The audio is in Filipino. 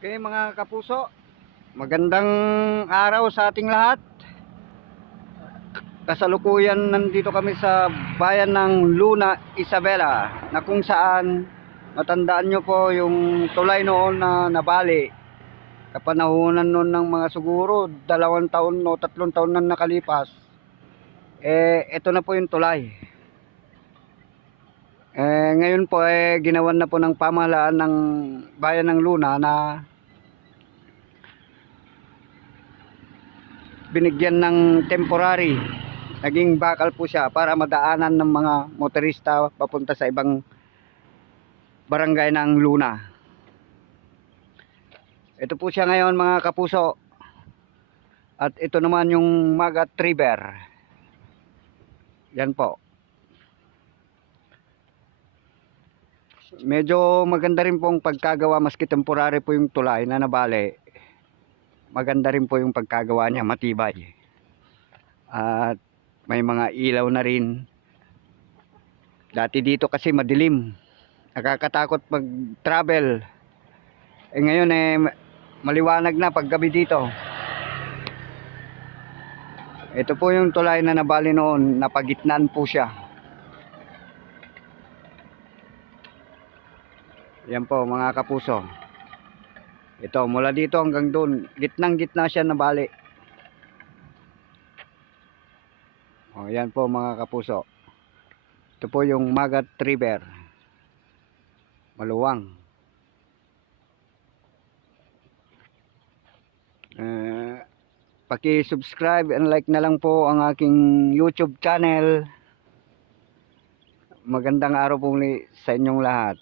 Okay mga kapuso, magandang araw sa ating lahat. Kasalukuyan nandito kami sa bayan ng Luna, Isabela, na kung saan matandaan nyo po yung tulay noon na nabali. Kapanahunan noon ng mga siguro 2 taon o 3 taon na nakalipas. Ito na po yung tulay. Ngayon po ginawan na po ng pamahalaan ng bayan ng Luna na binigyan ng temporary. Naging bakal po siya para madaanan ng mga motorista papunta sa ibang barangay ng Luna. Ito po siya ngayon mga kapuso. At ito naman yung Magat River. Yan po. Medyo maganda rin pong pagkagawa, maski temporary po yung tulay na nabali. Maganda rin po yung pagkagawa niya, matibay. At may mga ilaw na rin. Dati dito kasi madilim, nakakatakot pag travel. Ngayon maliwanag na pag gabi dito. Ito po yung tulay na nabali noon, napagitnaan po siya. Yan po mga kapuso. Ito mula dito hanggang doon, gitnang gitna siya nabali. Yan po mga kapuso. Ito po yung Magat River. Maluwang. Paki-subscribe and like na lang po ang aking YouTube channel. Magandang araw po sa inyong lahat.